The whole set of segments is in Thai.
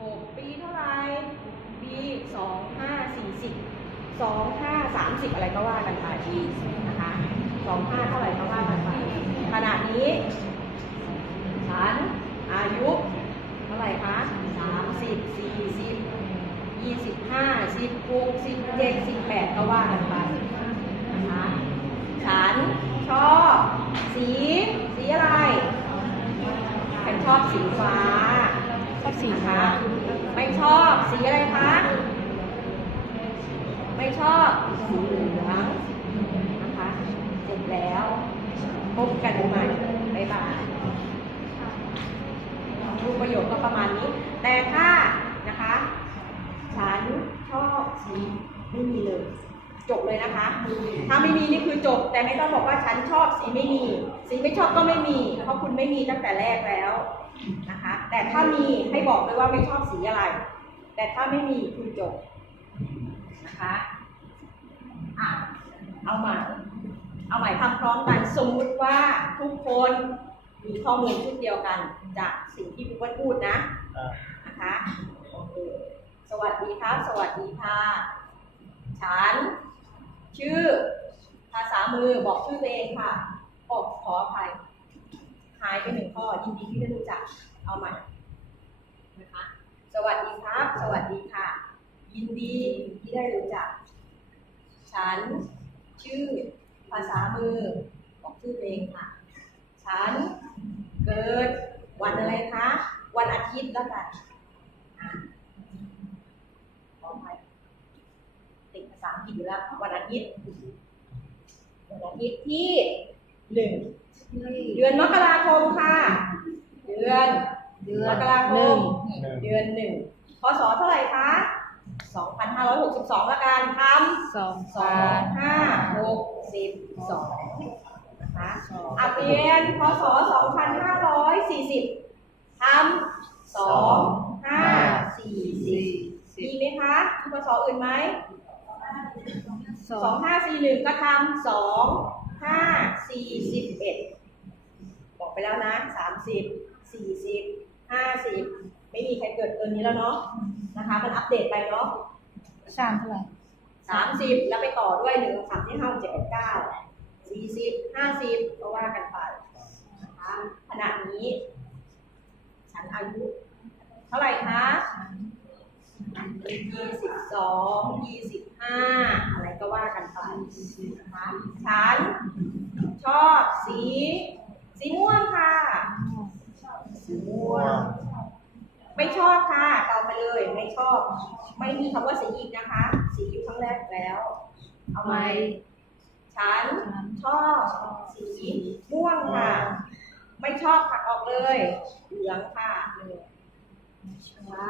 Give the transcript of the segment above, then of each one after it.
หกปีเท่าไหร่ปีสองห้าสี่สิบสองห้าสามสิบอะไรก็ว่ากันไปนะคะสองห้าเท่าไหร่ก็ว่ากันไปขณะนี้ ฉันอายุเท่าไหร่คะสามสิบสี่สิบยี่สิบห้าสิบหกสิบเจ็ดสิบแปดก็ว่ากันไปนะคะฉันชอบสี สีอะไร ฉันชอบสีฟ้า บสีคะ ไม่ชอบ สีอะไรคะ ไม่ชอบ สีเหลืองนะคะ เสร็จแล้ว พบกันใหม่บ๊ายบายรูปประโยคก็ประมาณนี้ แต่ถ้านะคะ ฉันชอบสีไม่มีเลย จบเลยนะคะ ถ้าไม่มีนี่คือจบ แต่ไม่ต้องบอกว่าฉันชอบสีไม่มี สีไม่ชอบก็ไม่มี เพราะคุณไม่มีตั้งแต่แรกแล้วนะคะ แต่ถ้ามีให้บอกเลยว่าไม่ชอบสีอะไร แต่ถ้าไม่มีคือจบนะคะอะเอาใหม่เอาใหม่ทำพร้อมกันสมมุติว่าทุกคนมีข้อมูลชุดเดียวกัน จากสิ่งที่พี่อ้วนพูดนะนะคะโอเคสวัสดีครับ สวัสดีค่ะ ฉัน ชื่อ ภาษามือบอกชื่อตัวเองค่ะขอกขออภัยหายไปหนึ่งข้อยินดีที่ได้รู้จัก เอาใหม่นะคะ สวัสดีครับ สวัสดีค่ะ ยินดีที่ได้รู้จัก ฉัน ชื่อ ภาษามือบอกชื่อเองค่ะ ฉัน เกิด วันอะไรคะ วันอาทิตย์แล้วกันขออภัยติดภาษาอังกฤษอยู่แล้ว วันอาทิตย์ วันอาทิตย์ที่หนึ่งเดือนมกราคมค่ะ ดือน เดือนมกราคหนึ่มงเดือนหนึ่งพศเท่าไหร่คะ 2562ละกันทำสองสองห้าหกสิบสองนะคะอะเปลี่ยนพศสองพันห้าร้อยสี่สิบทำสองห้าสี่สิบมีไหมคะมีพศอื่นไหมสอสองงห้าสี่หนึ่งก็ทำสองห้าสี่สิบเอ็ดบอกไปแล้วนะสามสิบ สี่สิบห้าสิบไม่มีใครเกิดเกินนี้แล้วเนาะนะคะ มันอัปเดตไปเนาะสามเท่าไหร่สามสิบแล้วไปต่อด้วยหนึ่งสามที่ห้าเจ็ดเก้าสี่สิบห้าสิบก็ว่ากันไปนะคะขณะนี้ ฉันอายุ เท่าไหร่คะยี่สิบสองยี่สิบห้าอะไรก็ว่ากันไปนะคะฉันชอบสี สีม่วงค่ะ สีม่วง ไม่ชอบค่ะตอบไปเลย ไม่ชอบ ไม่มีคำว่าสีอีกนะคะ สีอยู่ข้งแรกแล้ว เอาไหมฉันชอบสีม่วงค่ะ ไม่ชอบผักออกเลย เหลืองค่ะเหลืองนะคะ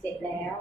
เสร็จแล้ว